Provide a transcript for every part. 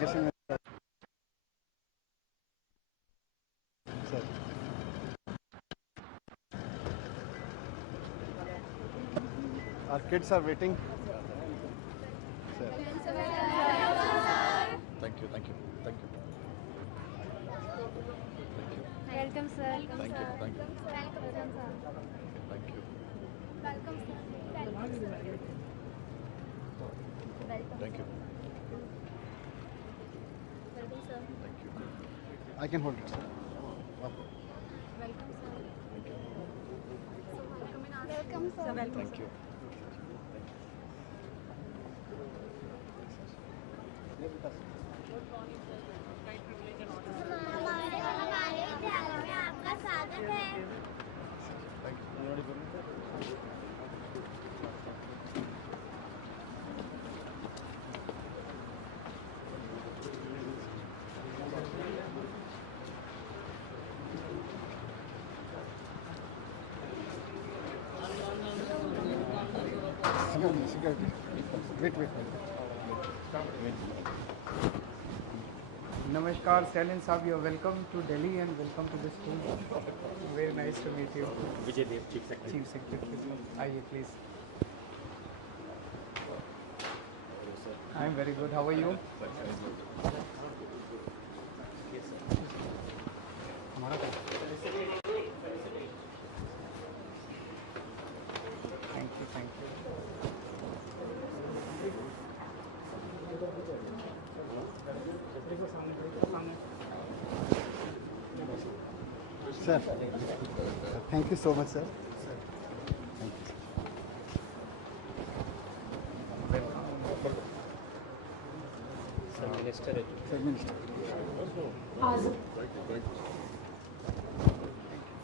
Our kids are waiting. Thank you. Welcome, sir. Thank you. Welcome, sir. Thank you. Welcome, sir. Thank you. Welcome, sir. Thank you. I can hold it, sir. Welcome, sir. Welcome, sir. Thank you. हमारे विद्यालय में आपका स्वागत है। Thank you. Security. Wait. Namaskar, Sailen Saab, you are welcome to Delhi and welcome to the school. Very nice to meet you. Vijay Dev, Chief Secretary. Chief Secretary. Aye, please. I am very good. How are you? Thank you. Sir, thank you so much, sir. Thank you. Minister. Sir, Minister.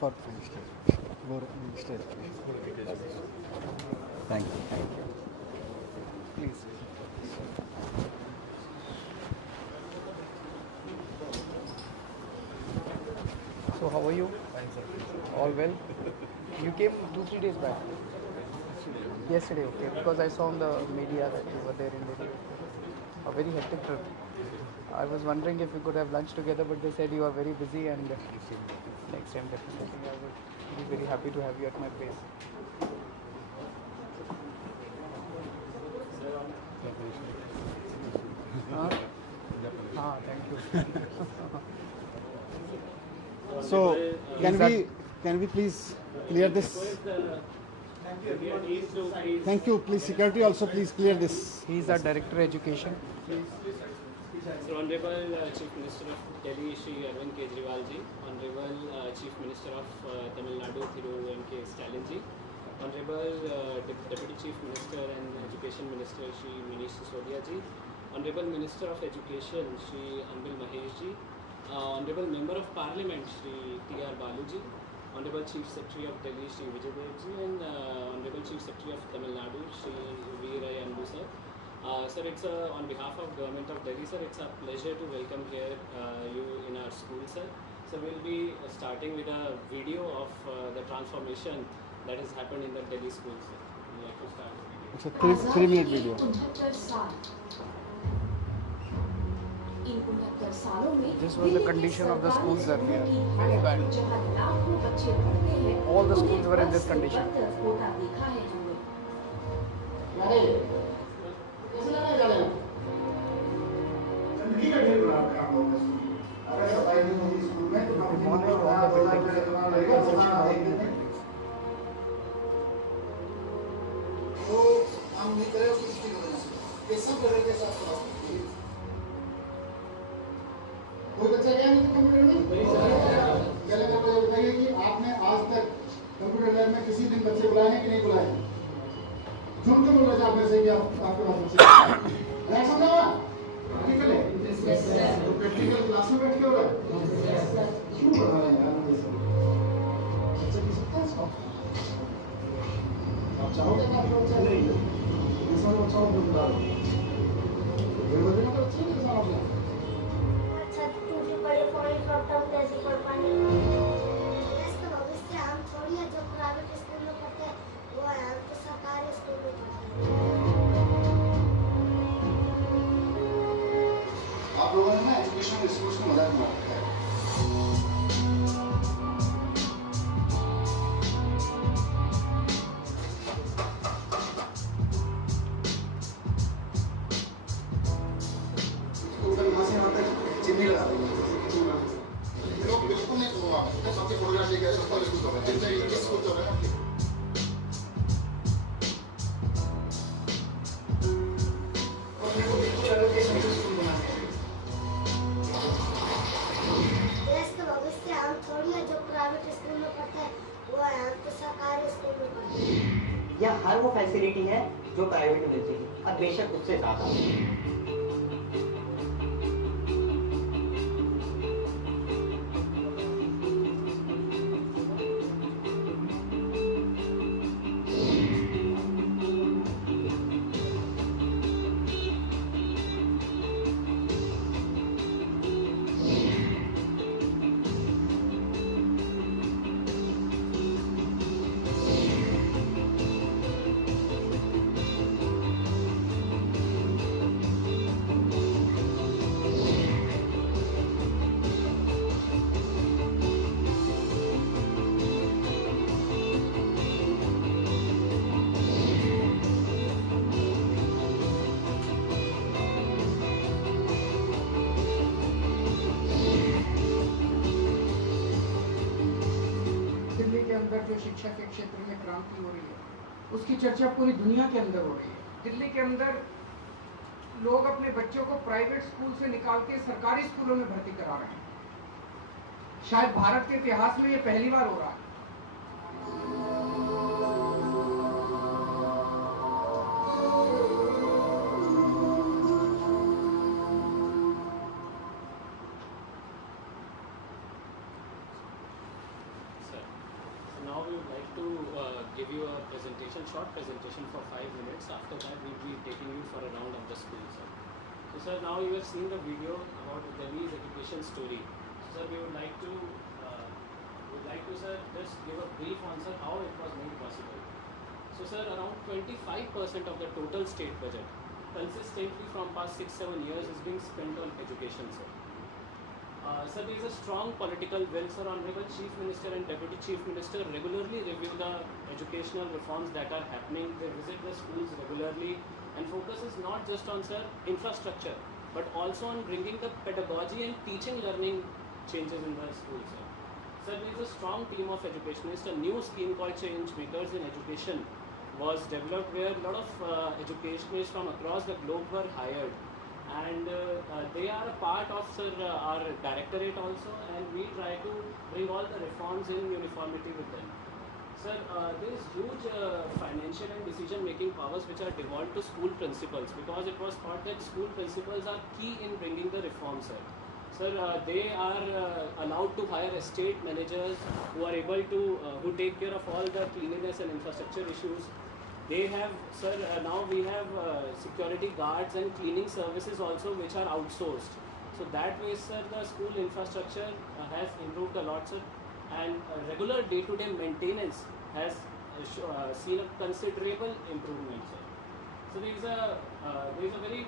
For Minister. Minister. Thank you. Please. So how are you? Fine, sir. All well? You came 2-3 days back. Yesterday, okay. Because I saw on the media that you were there in Delhi. A very hectic trip. I was wondering if we could have lunch together, but they said you are very busy and next time definitely I would be very happy to have you at my place. Thank you. So, can we please clear this? Thank you. Please, security also please clear this. He is our Director Education. So Honorable Chief Minister of Delhi, Shri Arvind Kejriwal ji, Honorable Chief Minister of Tamil Nadu, Thiru M.K. Stalin ji, Honorable Deputy Chief Minister and Education Minister, Shri Manish Sisodia ji, Honorable Minister of Education, Shri Anbil Mahesh ji, Honorable Member of Parliament, Shri T.R. Balu ji, Honorable Chief Secretary of Delhi, Shri Vijay Dev ji, and Honorable Chief Secretary of Tamil Nadu, Shri V. Rai Anbu sir. Sir, it's on behalf of Government of Delhi, sir, it's a pleasure to welcome here you in our school, sir. So we'll be starting with a video of the transformation that has happened in the Delhi schools, sir. We'd like to start the video. It's a 3-minute video. 69 साल इन 69 सालों में This was the condition of the schools earlier. Very bad. जहां लाखों बच्चे पढ़ते हैं All the schools were in this condition. होता देखा है हमने जिंदगी का ढेर बड़ा काम होगा अगर सफाई नहीं होगी स्कूल में तो हम Demolished all the buildings. Construction all new buildings. तो हम नहीं करें उसकी स्थिति हो जाए ये सब तरह के साथ कोई बच्चा गया नहीं कंप्यूटर में चले मेरे को बताइए कि आपने आज तक कंप्यूटर लैब में किसी दिन बच्चे बुलाए हैं कि नहीं बुलाए झूठ क्यों बोल रहे आप में से कि आपके पास बच्चे क्या समझा प्रैक्टिकल है तो प्रैक्टिकल क्लास में बैठ के हो रहा है क्यों पढ़ा रहे हैं यार बच्चे की सकता है इसको आप चाहोगे कि आपका बच्चा नहीं ये सब बच्चों को बुला लो ये वजह तो अच्छी है साहब अच्छा टूटे पड़े पॉइंट ड्रॉप डाउन कैसे पढ़ पाएंगे इसका भविष्य हम थोड़ी है जो प्राइवेट स्कूल में पढ़ते हैं वो है तो सरकारी स्कूल में पढ़ते हैं आप एजुकेशन स्कूल्स को मजाक बना रखा है। ऊपर यहाँ से यहाँ तक चिमनी लगा देंगे। लोग बिल्कुल नहीं होगा, सबके फोटोग्राफ लेके सबका स्कूल चल रहा है, इस स्कूल चल रहा है। देश का भविष्य हम थोड़ी है जो प्राइवेट स्कूल में पढ़ते हैं, वो है हम तो सरकारी स्कूल में पढ़ते हैं। यह हर वो फैसिलिटी है जो प्राइवेट में मिलती है और बेशक उससे ज़्यादा। दिल्ली के अंदर जो शिक्षा के क्षेत्र में क्रांति हो रही है उसकी चर्चा पूरी दुनिया के अंदर हो रही है। दिल्ली के अंदर लोग अपने बच्चों को प्राइवेट स्कूल से निकाल के सरकारी स्कूलों में भर्ती करा रहे हैं। शायद भारत के इतिहास में ये पहली बार हो रहा है। Sir, so now we would like to give you a presentation, short presentation for 5 minutes. After that, we'll be taking you for a round of the school, sir. So, sir, now you have seen the video about Delhi's education story. So, sir, we would like to, sir, just give a brief answer how it was made possible. So, sir, around 25% of the total state budget, consistently from past 6-7 years, is being spent on education, sir. Sir, there is a strong political will, sir. Honorable Chief Minister and Deputy Chief Minister regularly review the educational reforms that are happening. They visit the schools regularly and focus is not just on, sir, infrastructure, but also on bringing the pedagogy and teaching learning changes in the schools, sir. Sir, there is a strong team of educationists. A new scheme called Change Makers in Education was developed where a lot of educationists from across the globe were hired. And they are a part of, sir, our directorate also, and we try to bring all the reforms in uniformity with them. Sir, there is huge financial and decision-making powers which are devolved to school principals because it was thought that school principals are key in bringing the reforms, sir. Sir, they are allowed to hire estate managers who are able to, who take care of all the cleanliness and infrastructure issues. They have, sir, now we have security guards and cleaning services also which are outsourced. So that way, sir, the school infrastructure has improved a lot, sir. And regular day-to-day maintenance has seen a considerable improvement, sir. So there is a very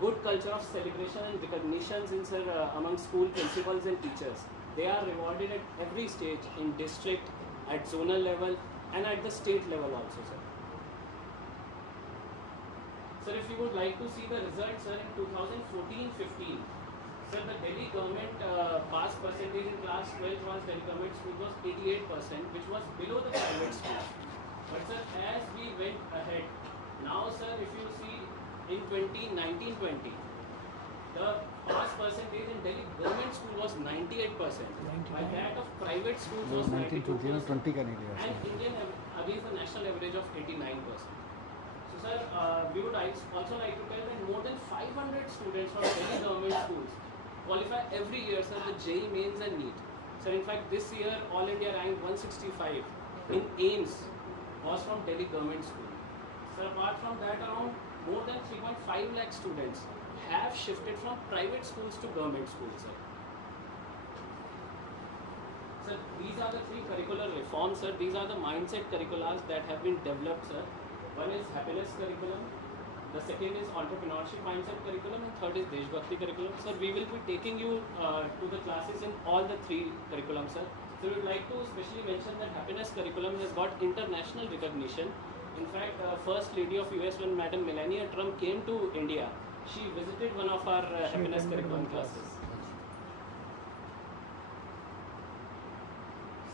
good culture of celebration and recognitions in, sir, among school principals and teachers. They are rewarded at every stage in district, at zonal level, and at the state level also, sir. Sir, if you would like to see the results, sir, in 2014-15, sir, the Delhi government pass percentage in class 12 was Delhi government school was 88%, which was below the private school. But sir, as we went ahead, now, sir, if you see in 2019-20, the pass percentage in Delhi government school was 98%, while that of private schools was 92%, 20 का नहीं लिया and Indian against the national average of 89%. So, sir, we would also like to tell that more than 500 students from Delhi government schools qualify every year, sir, the JEE Mains and NEET. Sir, in fact, this year, All India rank 165 in AIMS was from Delhi government school. Sir, apart from that, around more than 3.5 lakh students have shifted from private schools to government schools, sir. Sir, these are the 3 curricular reforms, sir. These are the mindset curriculums that have been developed, sir. One is happiness curriculum, The second is entrepreneurship mindset curriculum, and third is Deshbhakti curriculum. Sir, we will be taking you to the classes in all the three curriculums, sir. So we would like to especially mention that happiness curriculum has got international recognition. In fact, First Lady of US, when Madam Melania Trump came to India, she visited one of our happiness curriculum classes.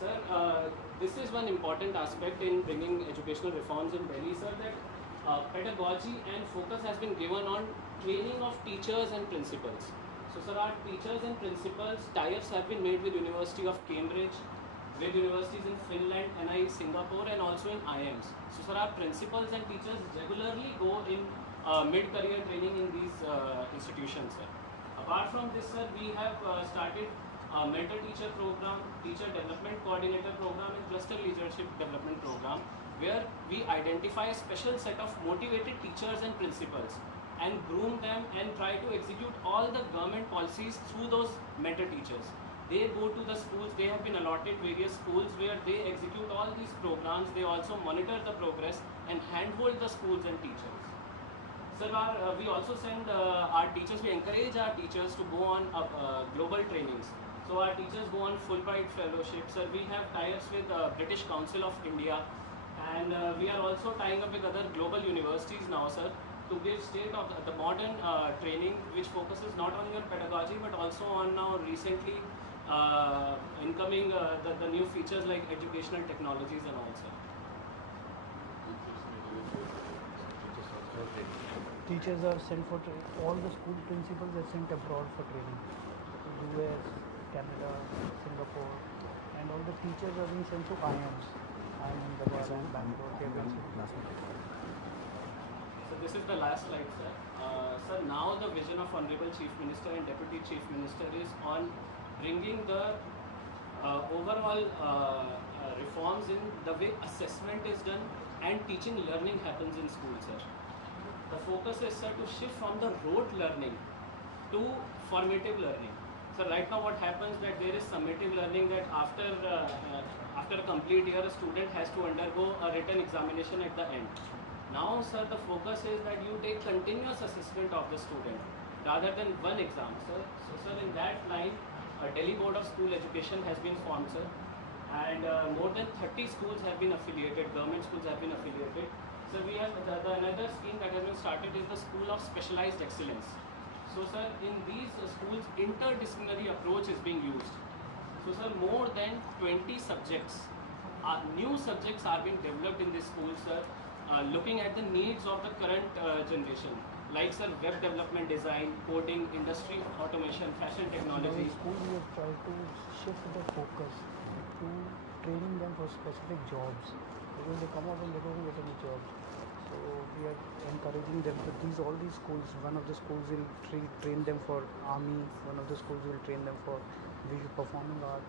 Sir, this is one important aspect in bringing educational reforms in Delhi, sir, that pedagogy and focus has been given on training of teachers and principals. So, sir, our teachers and principals tie-ups have been made with University of Cambridge, with universities in Finland, NI Singapore, and also in IIMs. So, sir, our principals and teachers regularly go in mid-career training in these institutions, sir. Apart from this, sir, we have started a mentor teacher program, teacher development coordinator program, and cluster leadership development program, where we identify a special set of motivated teachers and principals and groom them and try to execute all the government policies through those mentor teachers. They go to the schools, they have been allotted various schools where they execute all these programs. They also monitor the progress and handhold the schools and teachers. Sir, we also send our teachers, we encourage our teachers to go on global trainings. So our teachers go on Fulbright fellowships. Sir, we have tie-ups with British Council of India, and we are also tying up with other global universities now, sir, to give state of the modern training, which focuses not only on pedagogy but also on now recently incoming the new features like educational technologies and all, sir. Teachers are sent for all the school principals are sent abroad for training. US, Canada, Singapore, and all the teachers are being sent to IIMs. Ahmedabad and Bangalore. They are being sent. So this is the last slide, sir. Sir, now the vision of Honorable Chief Minister and Deputy Chief Minister is on bringing the overall reforms in the way assessment is done and teaching learning happens in schools, sir. The focus is, sir, to shift from the rote learning to formative learning. So right now what happens that there is summative learning, that after a complete year a student has to undergo a written examination at the end. Now, sir, the focus is that you take continuous assessment of the student rather than one exam, sir. So, sir, in that line, Delhi Board of School Education has been formed, sir, and more than 30 schools have been affiliated, government schools have been affiliated. So, we have another scheme that has been started is the School of Specialized Excellence. So, sir, in these schools, interdisciplinary approach is being used. So, sir, more than 20 subjects, new subjects are being developed in this school, sir, looking at the needs of the current generation, like, sir, web development design, coding, industry automation, fashion technology. In school, we have tried to shift the focus to training them for specific jobs, because they come out and they don't get any jobs. So we are encouraging them to all these schools. One of the schools will train them for army. One of the schools will train them for visual performing arts.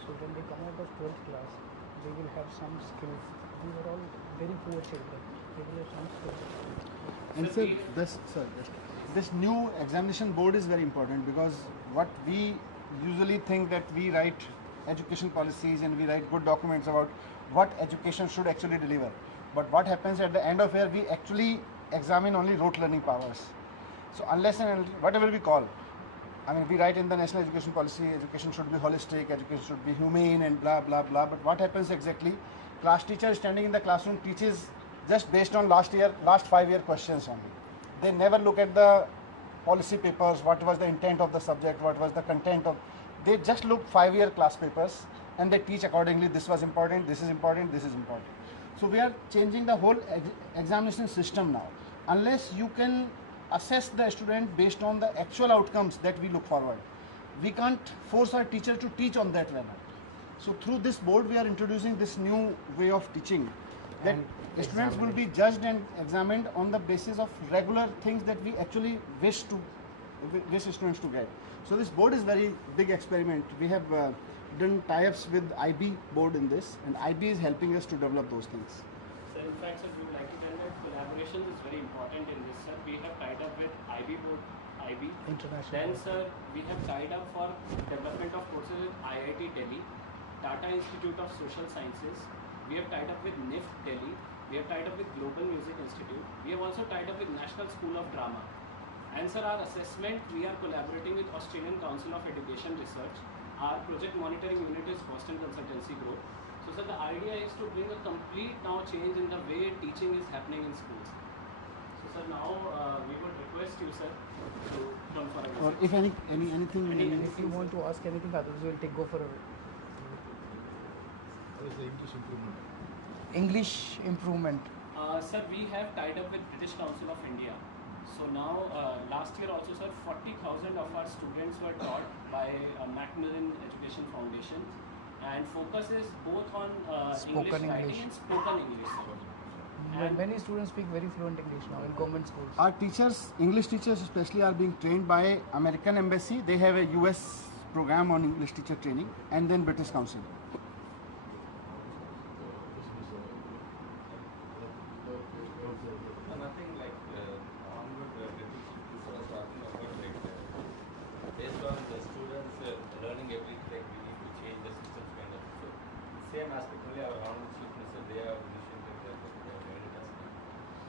So when they come out of 12th class, they will have some skills. These are all very poor children. They will have some skills. And sir, this new examination board is very important, because what we usually think that we write education policies and we write good documents about what education should actually deliver. But what happens at the end of year, we actually examine only rote learning powers. So unless and whatever we call, I mean, we write in the National Education Policy, education should be holistic, education should be humane and blah, blah, blah. But what happens exactly? Class teacher standing in the classroom teaches just based on last 5-year questions only. They never look at the policy papers, what was the intent of the subject, what was the content of, they just look 5-year class papers and they teach accordingly. This was important, this is important, this is important. So we are changing the whole examination system now. Unless you can assess the student based on the actual outcomes that we look forward, we can't force our teacher to teach on that level. So through this board, we are introducing this new way of teaching, that students will be judged and examined on the basis of regular things that we actually wish students to get. So this board is very big experiment. We have done tie-ups with IB board in this, and IB is helping us to develop those things. Sir, in fact, sir, we would like to tell that collaboration is very important in this, sir. We have tied up with IB board, IB. International. Then, sir, we have tied up for development of courses with IIT Delhi, Tata Institute of Social Sciences. We have tied up with NIFT Delhi, We have tied up with Global Music Institute. We have also tied up with National School of Drama. And sir, our assessment, we are collaborating with Australian Council of Education Research. Our project monitoring unit is Boston Consultancy Group. So sir, the idea is to bring a complete now change in the way teaching is happening in schools. So sir, now we would request you sir to come for a Or visit. if anything. If you want to ask anything, others will go for a What is the English improvement? English improvement. Sir, we have tied up with British Council of India. So now, last year also, sir, 40,000 of our students were taught by Macmillan Education Foundation, and focus is both on Spoken English writing English. and spoken English. Sir. And- Many students speak very fluent English now in government schools. Our teachers, English teachers especially, are being trained by American Embassy. They have a US program on English teacher training, and then British Council. Nothing like onward this was talking about like based on the students learning everything, we need to change the systems kind of. So same aspect only our honorable chief minister they have initiated that they have made it as well.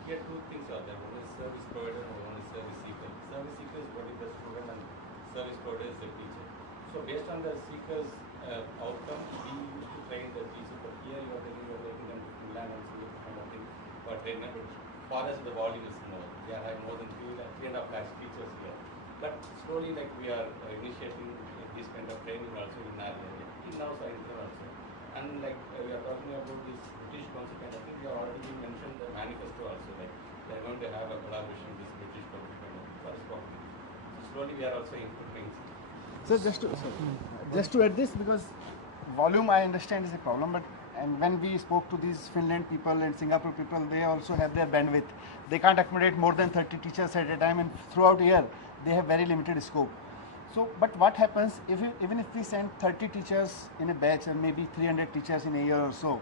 Here two things are there. One is service provider and one is service seeker. Service seeker is what is the student and service provider is the teacher. So based on the seeker's outcome, we used to train the teacher. But here you are telling you are working on Finland and so kind of thing for trainer. But for us the volume is more. We are having more than 3.5 lakh teachers here. But slowly like we are initiating this kind of training also in our area, in our side also. And like we are talking about this British Council kind of thing, we have already mentioned the manifesto also, like they are going to have a collaboration with this British Council kind of corresponding. So slowly we are also improving. So just to add this, because volume I understand is a problem, but and when we spoke to these Finland people and Singapore people, they also have their bandwidth. They can't accommodate more than 30 teachers at a time, and throughout the year they have very limited scope. So, but what happens even if we send 30 teachers in a batch and maybe 300 teachers in a year or so,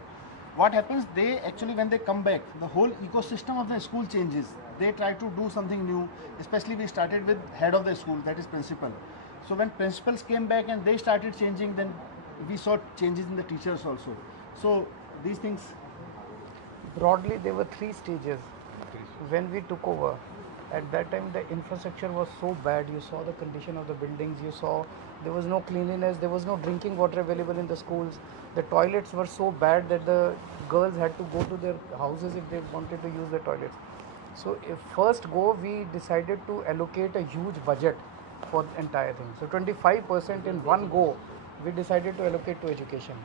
what happens? They actually, when they come back, the whole ecosystem of the school changes. They try to do something new. Especially we started with head of the school, that is principal. So when principals came back and they started changing, then we saw changes in the teachers also. So these things. Broadly, there were 3 stages when we took over. At that time, the infrastructure was so bad. You saw the condition of the buildings. You saw there was no cleanliness. There was no drinking water available in the schools. The toilets were so bad that the girls had to go to their houses if they wanted to use the toilets. So, first go, we decided to allocate a huge budget for the entire thing. So, 25% in one go, we decided to allocate to education.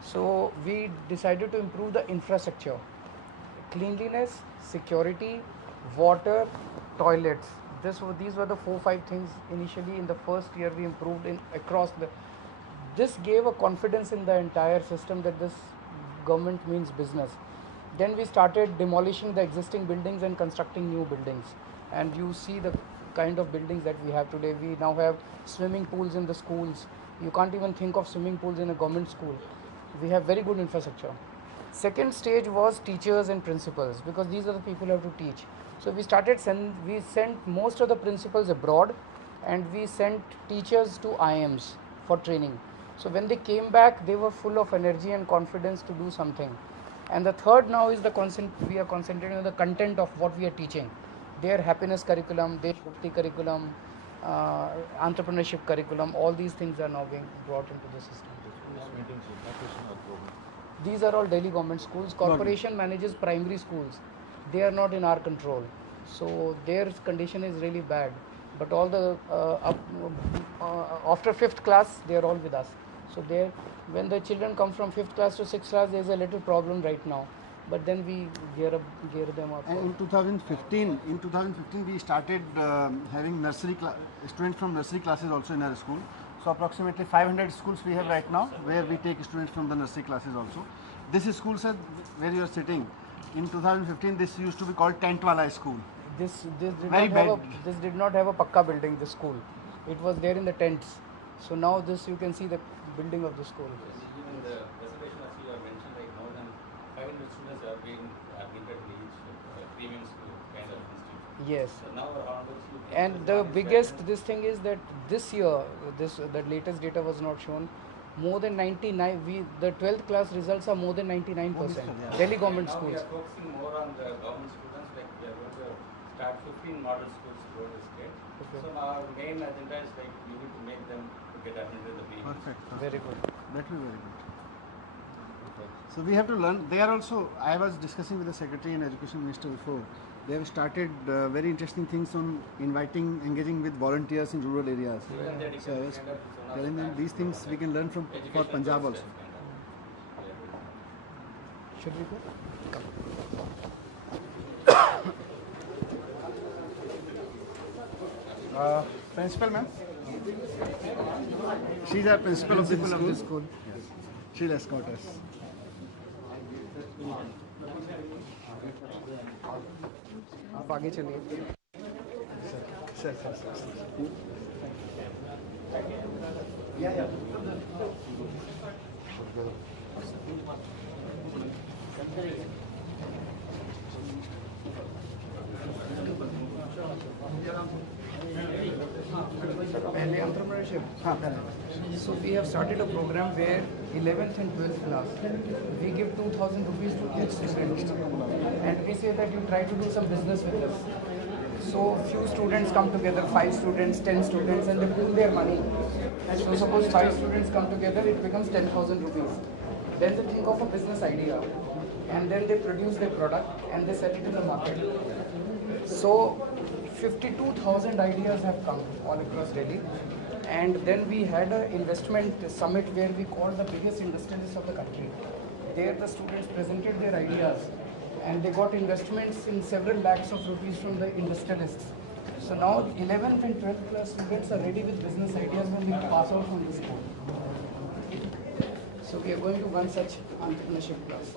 So, we decided to improve the infrastructure, cleanliness, security, water, toilets. These were the 4-5 things initially in the first year we improved in across the. This gave a confidence in the entire system that this government means business. Then we started demolishing the existing buildings and constructing new buildings. And you see the kind of buildings that we have today. We now have swimming pools in the schools. You can't even think of swimming pools in a government school. We have very good infrastructure. Second stage was teachers and principals, because these are the people who have to teach. So we sent most of the principals abroad, and we sent teachers to IIMs for training. So when they came back, they were full of energy and confidence to do something. And the third now is we are concentrating on the content of what we are teaching. Their happiness curriculum, their Shakti curriculum, entrepreneurship curriculum, all these things are now being brought into the system. These are all Delhi government schools. Corporation manages primary schools. They are not in our control. So their condition is really bad. But all the after 5th class, they are all with us. So when the children come from 5th class to 6th class, there is a little problem right now. But then we gear them up. And in 2015, we started having students from nursery classes also in our school. So approximately 500 schools we have right now, where we take students from the nursery classes also. This is school, sir, where you are sitting. In 2015, this used to be called Tent Wala School. This Very did not have a pakka building, the school. It was there in the tents. So now this, you can see the building of the school. In the presentation as you have mentioned, like more than 500 students have been admitted in each premium school kind of institute. Yes. So now our honorable chief And minister the is biggest guiding. this thing is that this year, the latest data was not shown, more than 99. The 12th class results are more than 99%. Delhi government Now we schools. are focusing more on the government students, like we are going to start 15 model schools throughout the state. Okay. So our main agenda is like we need to make them to get admitted in the BE. Perfect. Very good. That will be very good. So we have to learn. They are also. I was discussing with the Secretary and Education Minister before. They have started very interesting things on engaging with volunteers in rural areas. So I was telling them these things we can learn from for Punjab also. Should we go? Come. Principal ma'am. She's our principal of the school. Yes. She'll escort us. आप आगे चलिए. Sir. पहले entrepreneurship. हाँ, पहले. So we have started a program where 11th and 12th class, we give 2,000 rupees to each student, and we say that you try to do some business with us. So few students come together, 5 students, 10 students, and they pool their money. So suppose 5 students come together, it becomes 10,000 rupees. Then they think of a business idea, and then they produce their product and they sell it in the market. So 52,000 ideas have come all across Delhi. And then we had an investment summit where we called the biggest industrialists of the country. There the students presented their ideas and they got investments in several lakhs of rupees from the industrialists. So now 11th and 12th class students are ready with business ideas when they pass out from the school. So we are going to one such entrepreneurship class.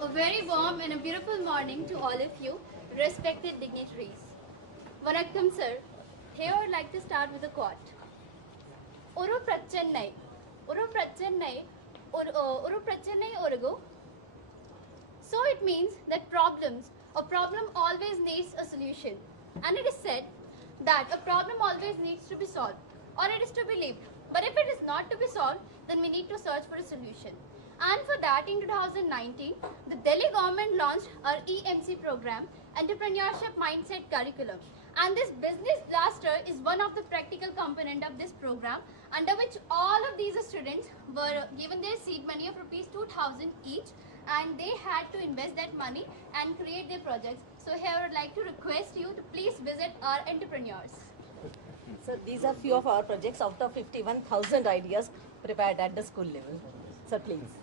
A very warm and a beautiful morning to all of you, respected dignitaries. Vanakkam sir, here I would like to start with a quote. Oru prachennai, orugo. So it means that a problem always needs a solution. And it is said that a problem always needs to be solved, or it is to be lived. But if it is not to be solved, then we need to search for a solution. And for that, in 2019, the Delhi government launched our EMC program, Entrepreneurship Mindset Curriculum. And this business blaster is one of the practical component of this program, under which all of these students were given their seed money of ₹2,000 each, and they had to invest that money and create their projects. So here I would like to request you to please visit our entrepreneurs. So these are few of our projects out of 51,000 ideas prepared at the school level. So please.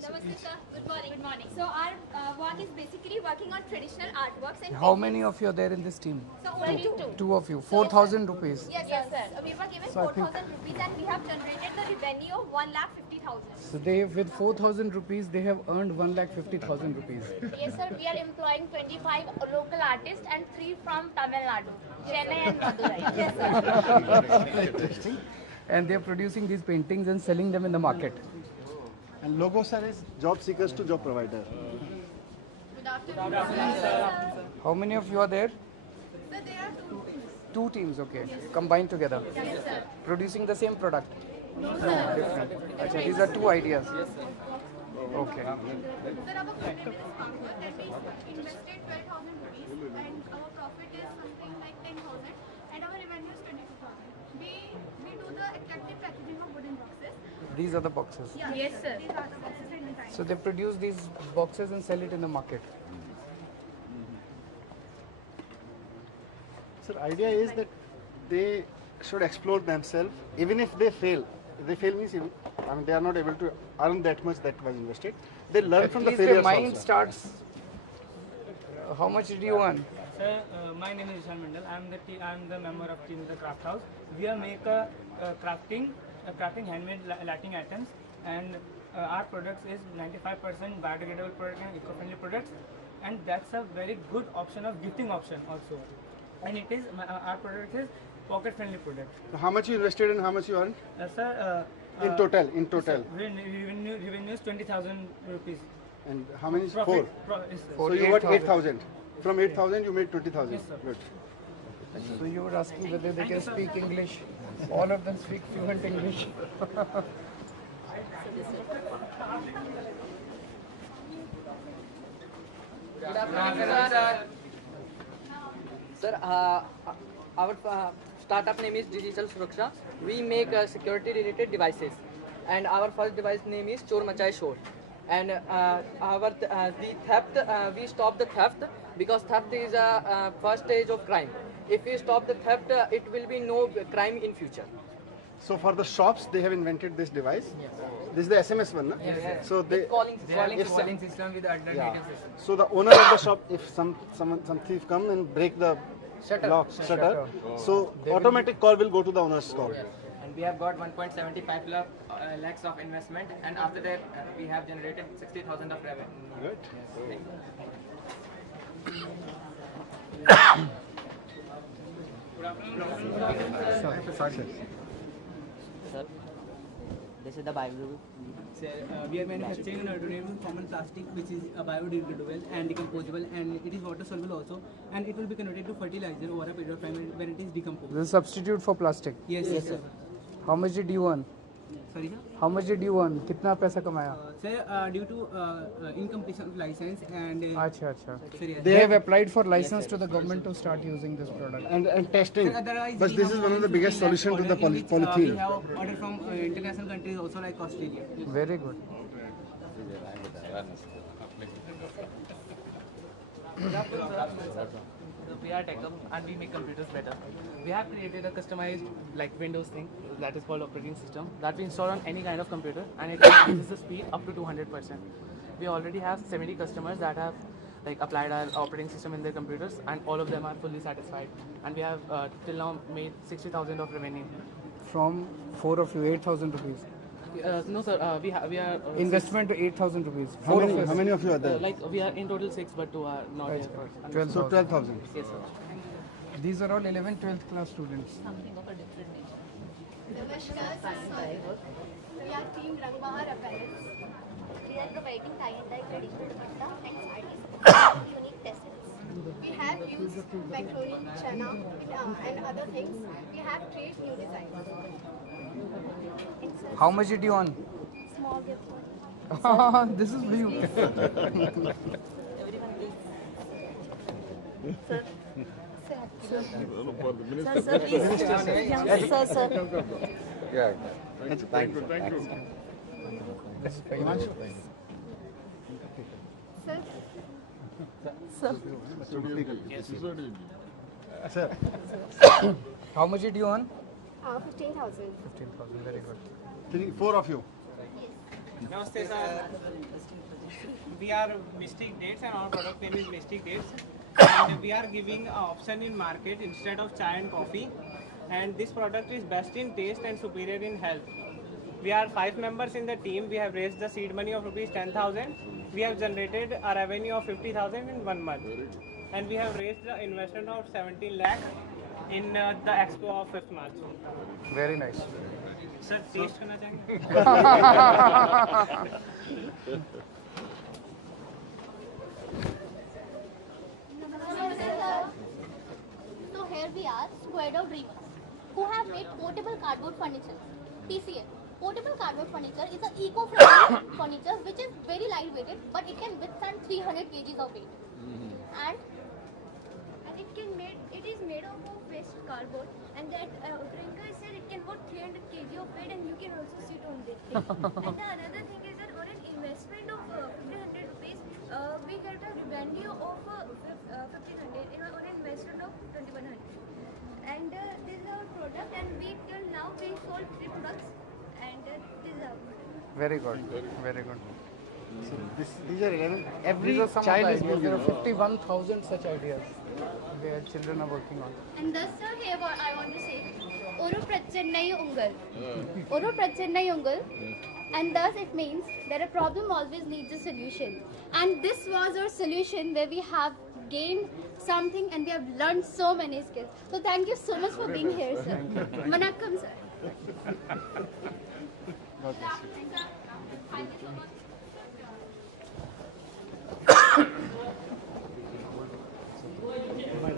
Namaste sir. Good morning. Good morning. So our work is basically working on traditional artworks and How many of you are there in this team? So only two. 2 of you. 4,000 rupees. Yes, sir. We were given So I think- 4,000 rupees and we have generated the revenue of 1,50,000. So they, with 4,000 rupees, they have earned 1,50,000 rupees. Yes, sir. We are employing 25 local artists and 3 from Tamil Nadu, Chennai and Madurai. Yes, sir. Interesting. And they are producing these paintings and selling them in the market. And logo sir is job seekers to job provider. Good afternoon. How many of you are there? Sir, there are 2 teams. 2 teams, okay. Combined together. Yes, sir. Producing the same product. No, sir. Different. Achha, these are 2 ideas. Okay. Sir, our content is Conquer, that we invested 12,000 rupees and our profit is something like 10,000 and our revenue is 22,000. We do the attractive packaging of wooden boxes. These are the boxes. Yeah. Yes, sir. These are the boxes and designs. So they produce these boxes and sell it in the market. So idea is that they should explore themselves, even if they fail. If they fail means, they are not able to earn that much that was invested. They learn At from the least failures their mind also. starts. How much did you earn? Sir, my name is Ishan Mandal. I am the member of team in the craft house. We are crafting handmade lighting items, and our products is 95% biodegradable product and eco-friendly products. and that's a very good option of gifting option also. And it is our product is pocket friendly product. How much you invested and how much you earned? Sir, In total. sir, revenue is 20,000 rupees. And how many? Profit, Four. yes, sir. So you got 8,000. From 8,000 you made 20,000. Yes, sir. Good. So you were asking whether they can speak English. All of them speak fluent English. Good afternoon, sir. Sir, our startup name is Digital Suraksha. We make security related devices, and our first device name is Chor Machaye Shor. And the theft, we stop the theft because theft is a first stage of crime. If we stop the theft, it will be no crime in future. So for the shops, they have invented this device. Yes. This is the SMS one, na? Yes. So they calling system with alternative system. So the owner of the shop, if some thief come and break the shutter, so automatic call will go to the owner's call. Yes. And we have got 1.75 lakhs of investment, and after that we have generated 60,000 of revenue. Good. Sir, this is the Bible. Sir, we are manufacturing an alternative common plastic which is biodegradable and decomposable, and it is water soluble also, and it will be converted to fertilizer over a period of time when it is decomposed. This is substitute for plastic. Yes, sir. How much did you earn? Sorry, sir? How much did you earn? कितना पैसा कमाया? Sir, due to incompletion of license and अच्छा. Sir, yes. They have applied for license to the government to start using this product. And testing. Sir, otherwise But we this have is one of the only biggest 15 lakh solution to the order in which, polythene. We have order from international countries also like Australia. Very good. We are TechUp and we make computers better. We have created a customized like Windows thing that is called operating system that we install on any kind of computer, and it increases the speed up to 200%. We already have 70 customers that have like applied our operating system in their computers, and all of them are fully satisfied. And we have till now made 60,000 of revenue. From 4 of you, 8,000 rupees. No sir, we are Investment to 8,000 rupees. How many of you are there? like we are in total 6, but 2 are not here for. 12,000. So 12,000. Yes sir. These are all 11th, 12th class students. Namaskar, sir. We are Team Rangbahar Apparels. We are providing tie-and-dye traditional dupatta and sarees, unique tassels. We have used macaroni, chana, and other things. We have created new designs. How much did you earn? Small gift. This is for you. Sir. Sir, please. Yes, sir. Yeah. Thank you. Sir. How much did you earn? 15,000. 15,000. Very good. 4 of you. Namaste, sir. We are Mystic Dates and our product name is Mystic Dates. And we are giving an option in market instead of chai and coffee. And this product is best in taste and superior in health. We are 5 members in the team. We have raised the seed money of rupees 10,000. We have generated a revenue of 50,000 in 1 month. And we have raised the investment of 17 lakh in the expo of 5th March. Very nice. Sir, taste करना चाहेंगे? So here we are, Square Dreamers, who have made portable cardboard furniture. TCF. Portable cardboard furniture is an eco-friendly furniture which is very lightweighted, but it can withstand 300 kgs of weight. And it is made of waste cardboard, and that Priyanka said it can hold 300 kg of weight, and you can also sit on it. And the another thing is that on an investment of 1,500 rupees, we get a revenue of 1,500 on an investment of 2,100. And this is our product, and till now we sold 3 products, and this is our product. Very good. Very good. So these are 11. Every These are some child of is the ideas. There are moving. 51,000 such ideas where children are working on. And thus, sir, here I want to say, Uru Prachennai Ungal. Uru Prachennai Ungal and thus it means that a problem always needs a solution. And this was our solution, where we have gained something and we have learned so many skills. So thank you so much for being here, sir. Vanakkam, sir.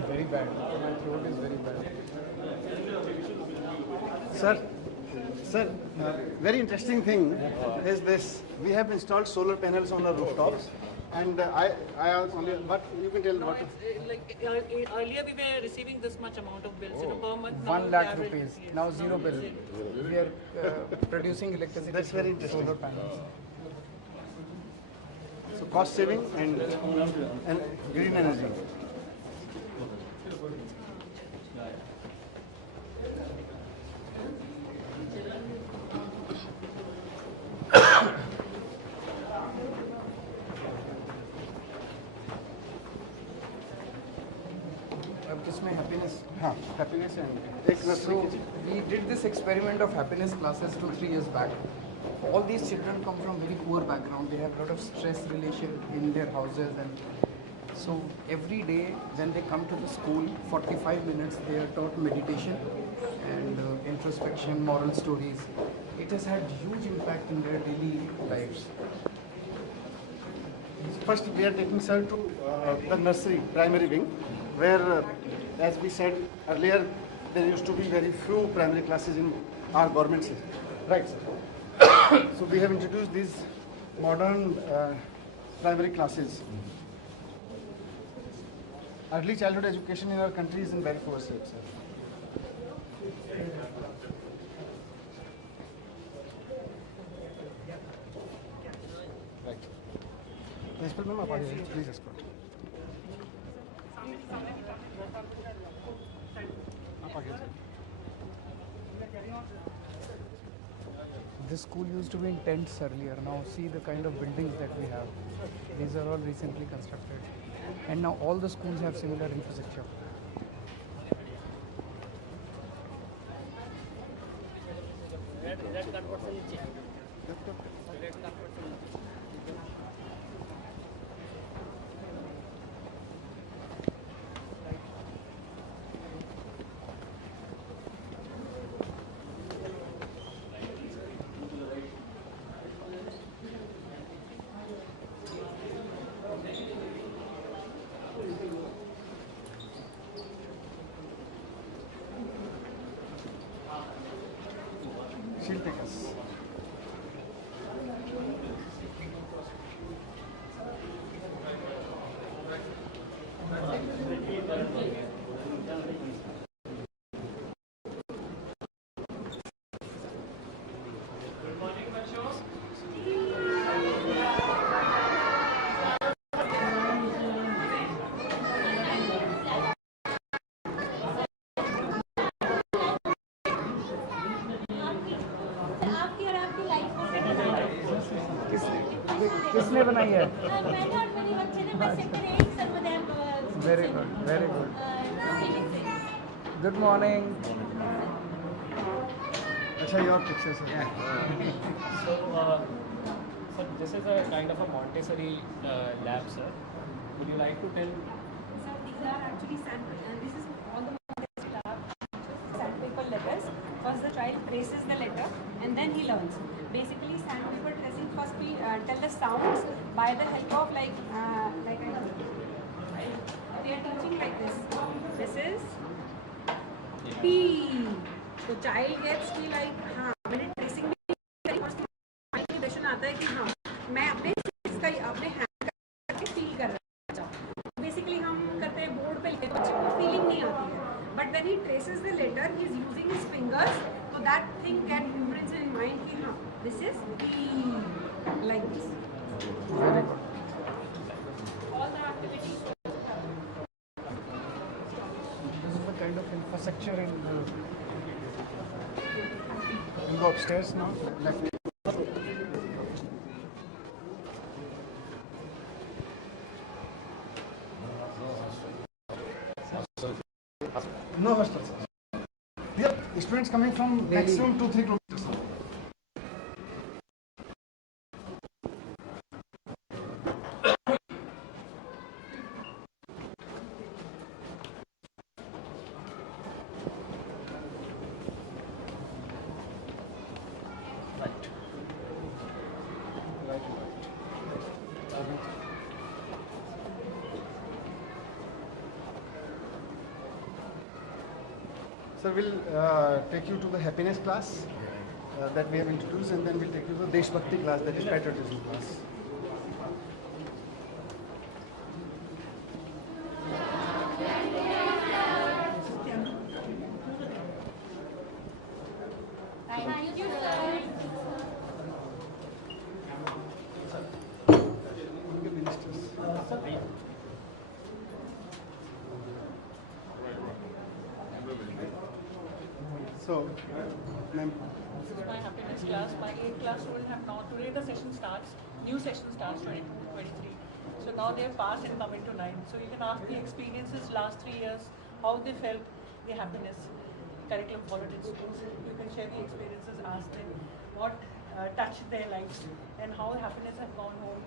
Very bad. My throat is very bad. Sir, very interesting thing is this. We have installed solar panels on the rooftops, and I only. But you can tell what. Earlier we were receiving this much amount of bills per month. 1 lakh rupees. Now 0 bill. We are producing electricity. That's very interesting. Solar panels. So cost saving and green energy. अब किसमें happiness? हाँ, happiness and So we did this experiment of happiness classes 2-3 years back. All these children come from very poor background. They have a lot of stress relation in their houses, and so every day when they come to the school, 45 minutes they are taught meditation and introspection, moral stories. It has had huge impact in their daily lives. First, we are taking sir to the nursery, primary wing, where, as we said earlier, there used to be very few primary classes in our government system. Right, sir. So we have introduced these modern primary classes. Early childhood education in our country is in very poor state, sir. Right. Principal ma'am, आप आइए, please escort. आप आइए, sir. This school used to be in tents earlier. Now see the kind of buildings that we have. These are all recently constructed. And now all the schools have similar infrastructure. She'll take us. किसने बनाई है? मैंने और मेरे बच्चे ने, मैं sector 8 Sarvodaya Very good, very good. Good morning. Achha, your picture, sir. So, sir, this is a kind of a Montessori lab, sir. Would you like to tell? So these are actually this is all the sandpaper letters. First the child traces the letter and then he learns. Basically sandpaper tracing, first we tell the sounds by the help of like I do. They are teaching like this. This is P. So child gets to like हाँ मैंने tracing में first impression आता है कि हाँ मैं अपने अपने hand करके feel कर रहा हूँ. Basically हम करते हैं बोर्ड पे लिखते हैं बच्चे को फीलिंग नहीं आती है. But when he traces the letter, he is using his fingers, so that thing get imprints in mind कि हाँ this is P, like this. Very good. All the activities. This is the kind of infrastructure in We'll go upstairs now. Left. No hostel, sir. These are students coming from maximum 2-3 kilometers. So we'll take you to the happiness class that we have introduced, and then we'll take you to the Deshbhakti class, that is patriotism class. Thank you, sir. So, ma'am. This is my happiness class. My 8th class students have now, today the session starts, new session starts 2023. So now they have passed and come into 9. So you can ask the experiences last 3 years, how they felt, the happiness, curriculum followed in schools. You can share the experiences, ask them what touched their lives and how happiness have gone home,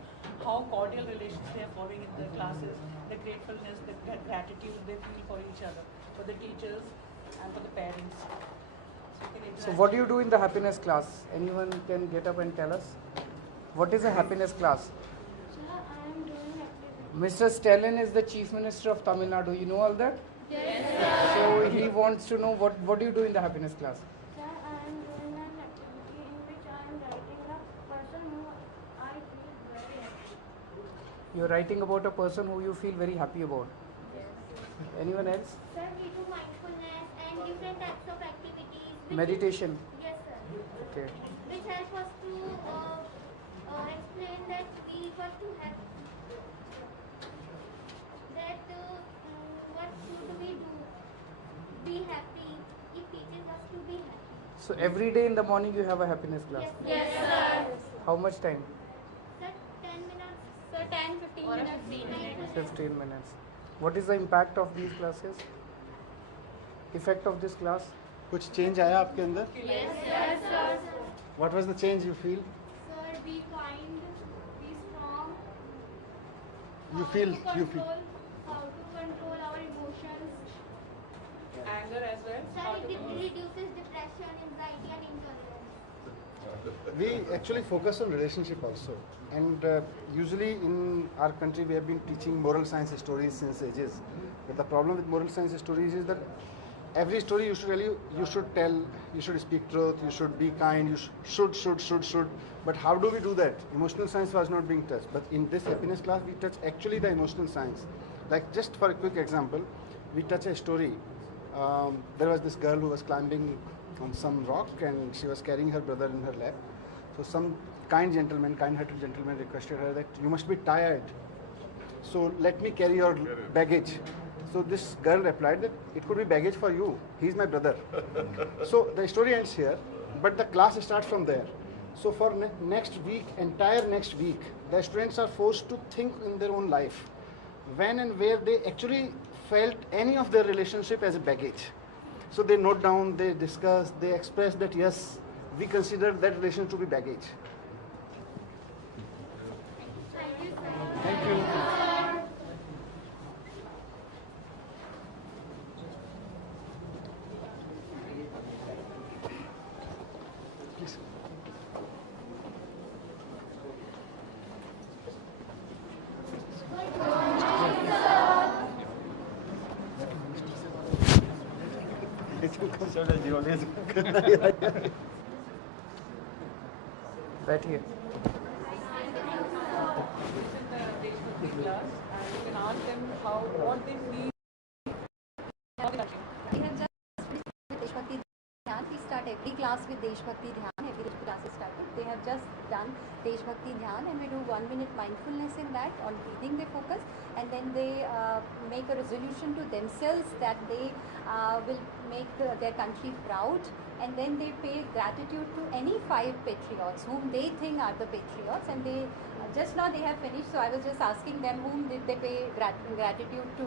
how cordial relations they are following in the classes, the gratefulness, the gratitude they feel for each other, for the teachers and for the parents. So what do you do in the happiness class? Anyone can get up and tell us? What is a happiness class? Mr. Stalin is the Chief Minister of Tamil Nadu. You know all that? Yes, So he wants to know what do you do in the happiness class? Sir, I am doing an activity in which I am writing a person who I feel very happy. You're writing about a person who you feel very happy about. Anyone else? Sir, we do mindfulness and different types of activities. Meditation. Yes, sir. Okay. Which help us to explain that we got to have that what should we do? Be happy. It teaches us to be happy. So every day in the morning you have a happiness class? Yes, sir. How much time? Sir, 10 minutes. Sir, 10, 15 minutes. 15 minutes. What is the impact of these classes? Effect of this class? कुछ change आया आपके अंदर? Yes, sir. What was the change you feel? Sir, be kind, be strong. You feel. How to control our emotions. Anger as well. Sir, it reduces depression, anxiety, and intolerance. We actually focus on relationship also, and usually in our country we have been teaching moral science stories since ages. But the problem with moral science stories is that every story you should tell, you should speak truth, you should be kind, you should. But how do we do that? Emotional science was not being touched. But in this happiness class, we touch actually the emotional science. Like just for a quick example, we touch a story. There was this girl who was climbing on some rock and she was carrying her brother in her lap. So some kind-hearted gentleman requested her that you must be tired. So let me carry your baggage. So this girl replied that it could be baggage for you. He's my brother. So the story ends here, but the class starts from there. So for entire next week, the students are forced to think in their own life when and where they actually felt any of their relationship as a baggage. So they note down, they discuss, they express that yes, we consider that relation to be baggage. Thank you. Please. Right here. Class, and you can ask them what they feel. We have just finished with Deshbhakti Dhyan. We start every class with Deshbhakti Dhyan. Every class is started. They have just done Deshbhakti Dhyan, and we do 1 minute mindfulness in that. On breathing they focus, and then they make a resolution to themselves that they will make their country proud, and then they pay gratitude to any 5 patriots whom they think are the patriots, and they just now they have finished. So I was just asking them whom did they pay gratitude to.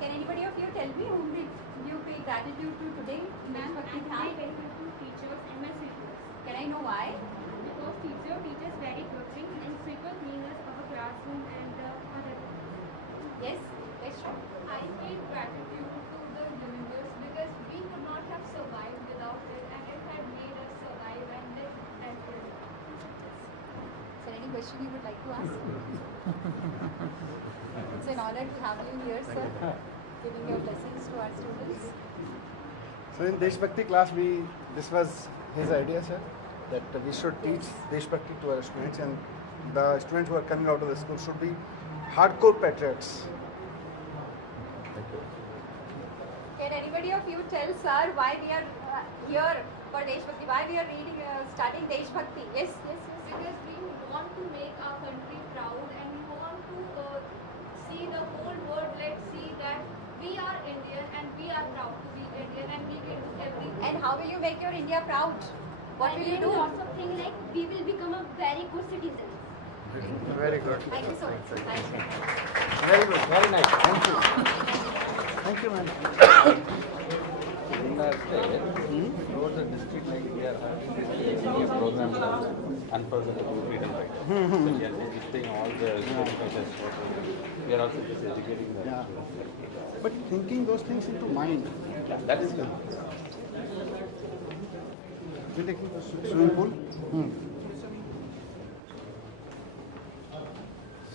Can anybody of you tell me whom did you pay gratitude to today? Ma'am, I pay gratitude to teachers and my sweepers. Can I know why? Because teacher teaches very good things and sweeper cleans our classroom and other things. Yes, question. I pay gratitude to the universe because we could not have survived without it, and it had made us survive and live happily. Is there any question you would like to ask? It's an honor to have you here, sir, giving your blessings to our students. So in Deshbhakti class, this was his idea, sir, that we should teach Deshbhakti to our students, and the students who are coming out of the school should be hardcore patriots. Can anybody of you tell sir why we are here for Deshbhakti? Why we are studying Deshbhakti? Yes, yes, yes. Because we want to make our country proud and we want to see the whole world, let's see that we are Indian and we are proud to be Indian and we will do everything. And how will you make your India proud? What will you do? Lots of things like we will become a very good citizen. Very good. Thank you so much. Thank you. Very good. Very nice. Thank you. Thank you, ma'am. In our state, towards the district, like we are having this program called Unforgettable Freedom Fighter. So we are visiting all the freedom fighters. We are also just educating them. Yeah. But thinking those things into mind. That is good. We're taking swimming pool.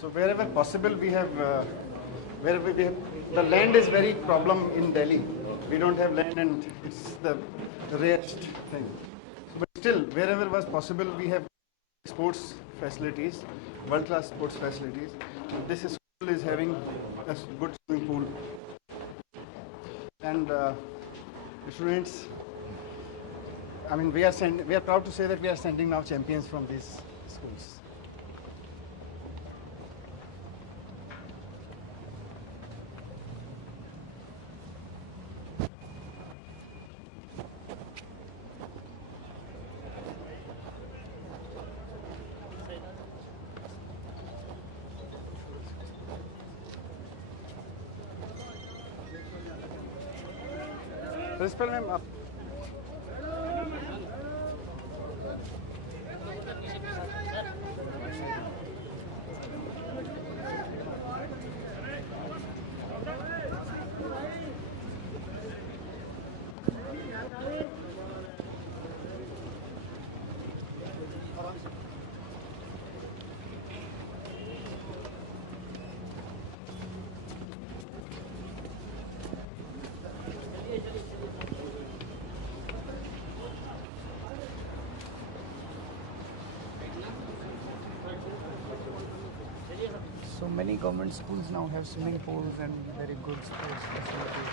So wherever possible, we have wherever we have the land is very problem in Delhi. We don't have land, and it's the rarest thing. But still, wherever was possible, we have sports facilities, world-class sports facilities. This school is having a good swimming pool, and students. I mean, we are proud to say that we are sending now champions from these schools. Principal ma'am, आप So many government schools now have swimming pools and very good sports facilities.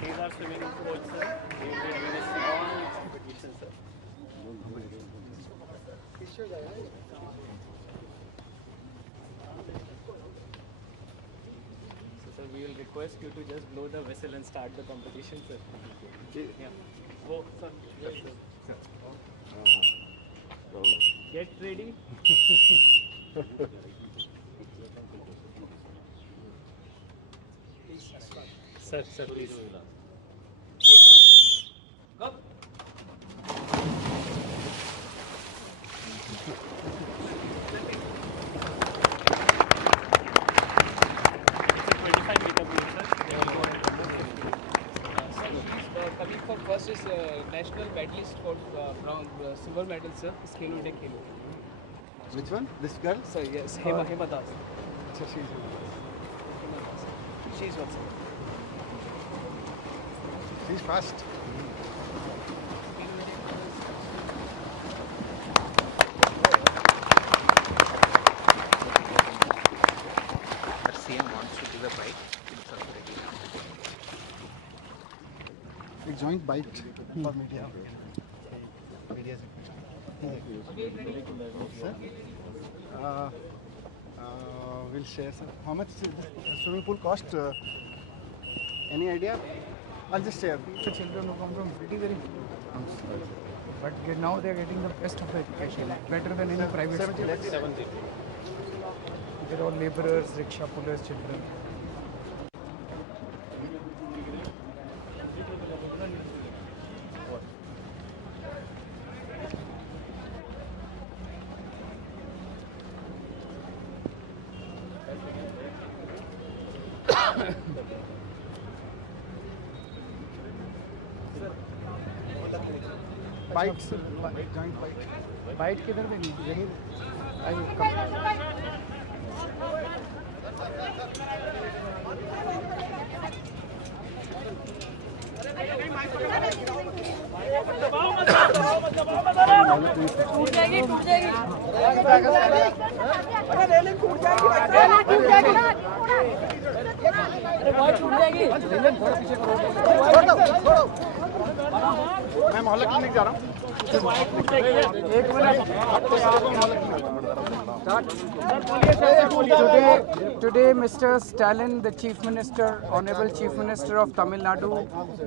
These are swimming pools, sir. We will be having a small competition, sir. So, sir, we will request you to just blow the whistle and start the competition, sir. Yeah. Oh, sir. Yes, sir. Get ready. Sir, please. Go. Coming for first is national medalist for silver medal, sir. Is Khelo India Khelo. Which one? This girl? Sir, yes. Hema Das. She's one, sir. She's fast. CM wants to give a bite. A joint bite for media. Sir, we'll share, sir. How much does the swimming pool cost? Any idea? I'll just share. The children who come from very homes, but now they are getting the best of the education, better than any private school. 70. They're all laborers, rickshaw pullers, children. Bite, joint bite. Bite किधर भी नहीं, जरूर आइए टूट जाएगी टूट जाएगी अरे बहुत टूट जाएगी मैं मोहल्ला क्लिनिक जा रहा हूँ। Today, Mr. Stalin, the Chief Minister, Honorable Chief Minister of Tamil Nadu,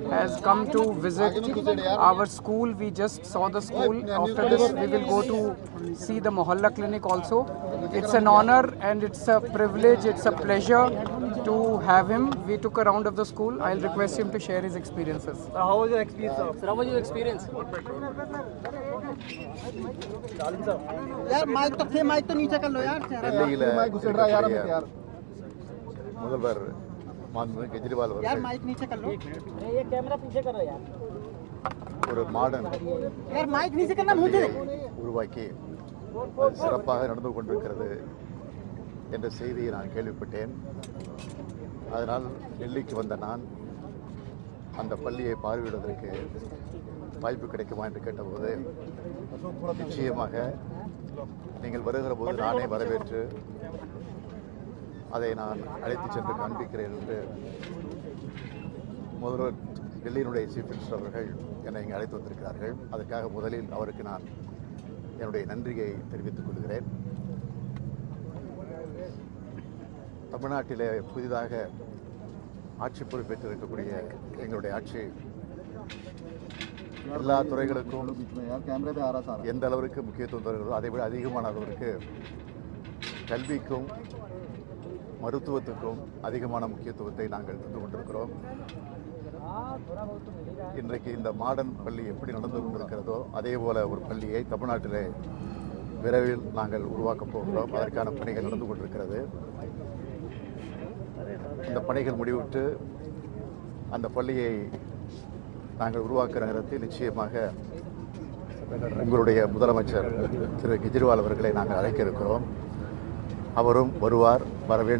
has come to visit our school. We just saw the school. After this, we will go to see the Mohalla Clinic also. It's an honor and it's a privilege, it's a pleasure to have him. We took a round of the school. I'll request him to share his experiences. How was your experience, sir? How was your experience? यार mic तो नीचे कर लो यार முதல்வர் மாண்புமிகு கெஜ்ரிவால் यार அவர்கள் mic नीचे कर लो ये कैमरा पीछे करो यार ஒரு மாடர்ன் यार माइक नीचे करना मुझे உருவாக்கி அது சிறப்பாக நடந்து கொண்டிருக்கிறது என்ற செய்தியை நான் கேள்விப்பட்டேன். அதனால் டெல்லிக்கு வந்த நான் அந்த பள்ளியை பார்வையிடுவதற்கு வாய்ப்பு கிடைக்குமா என்று கேட்டபோது நிச்சயமாக நீங்கள் வருகிற போது நானே வரவேற்று அதை நான் அழைத்து சென்று காண்பிக்கிறேன் என்று முதல்வர் டெல்லியினுடைய சீஃப் மினிஸ்டர் அவர்கள் என்னை இங்கே அழைத்து வந்திருக்கிறார்கள். அதற்காக முதலில் அவருக்கு நான் என்னுடைய நன்றியை தெரிவித்துக் கொள்கிறேன். தமிழ்நாட்டிலே புதிதாக ஆட்சி பொறுப்பேற்றிருக்கக்கூடிய எங்களுடைய ஆட்சி எல்லா துறைகளுக்கும் எந்த அளவிற்கு முக்கியத்துவம் தருகிறதோ அதை விட அதிகமான அளவிற்கு கல்விக்கும் மருத்துவத்துக்கும் அதிகமான முக்கியத்துவத்தை நாங்கள் தந்து கொண்டிருக்கிறோம். இன்றைக்கு இந்த மாடர்ன் பள்ளி எப்படி நடந்து கொண்டிருக்கிறதோ அதே போல ஒரு பள்ளியை தமிழ்நாட்டிலே விரைவில் நாங்கள் உருவாக்கப் போகிறோம். அதற்கான பணிகள் நடந்து கொண்டிருக்கிறது. இந்த பணிகள் முடிவுற்று அந்த பள்ளியை நாங்கள் உருவாக்குற நேரத்தில் நிச்சயமாக உங்களுடைய முதலமைச்சர் திரு கெஜ்ரிவால் அவர்களை நாங்கள் அழைக்க இருக்கிறோம். அவரும் வருவார், வர வேண்டும்.